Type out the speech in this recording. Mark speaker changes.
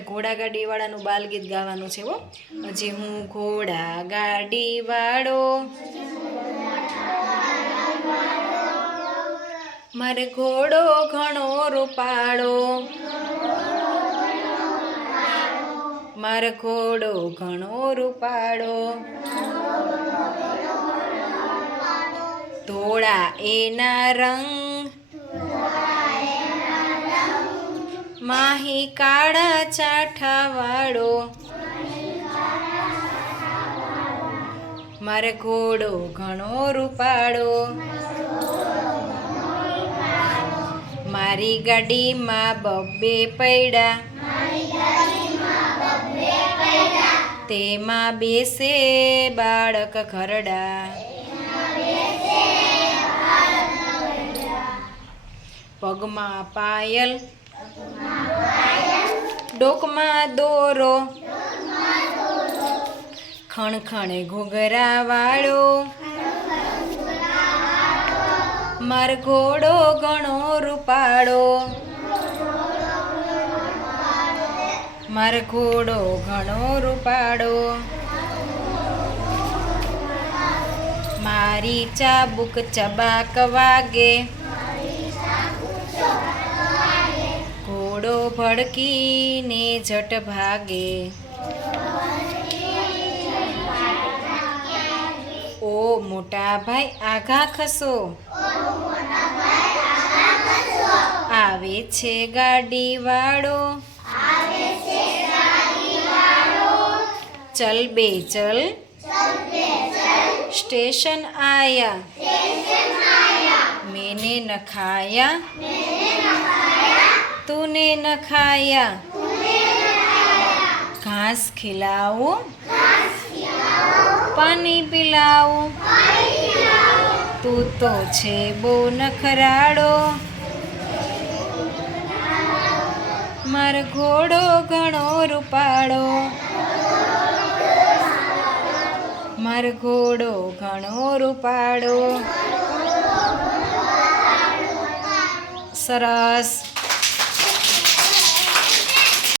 Speaker 1: ઘોડા ગાડી વાળાનું બાલગીત ગાવાનું છે હો. હજી હું ઘોડા ગાડી વાળો મારે ઘોડો ઘણો રૂપાળો. મારે ઘોડો ઘણો રૂપાળો. ધોળા એના રંગ. માહી કાળા ચાઠાવાળો. મારે ઘોડો ઘણો રૂપાળો. મારી ગાડીમાં બબ્બે પૈડા. તેમાં બેસે બાળક ખરડા પગમાં પાયલ ડોકમાં દોરો. ખણખણે ઘોઘરા વાળો માર ઘોડો ઘણો રૂપાળો. માર ઘોડો ઘણો રૂપાળો. મારી ચાબુક ચબાક વાગે ઘોડો ભડકીને જટ ભાગે. ઓ મોટા ભાઈ, આઘા ખસો. આવે છે ગાડી વાળો ચલ બે, ચલ. સ્ટેશન આયા. મેને તુને નખાયા ઘાસ ખिलाओ પાણી પીલાવું. તું તો છે બહુ નખરાડો માર ઘોડો ઘણો રૂપાળો. માર ઘોડો ઘણો રૂપાળો. સરસ.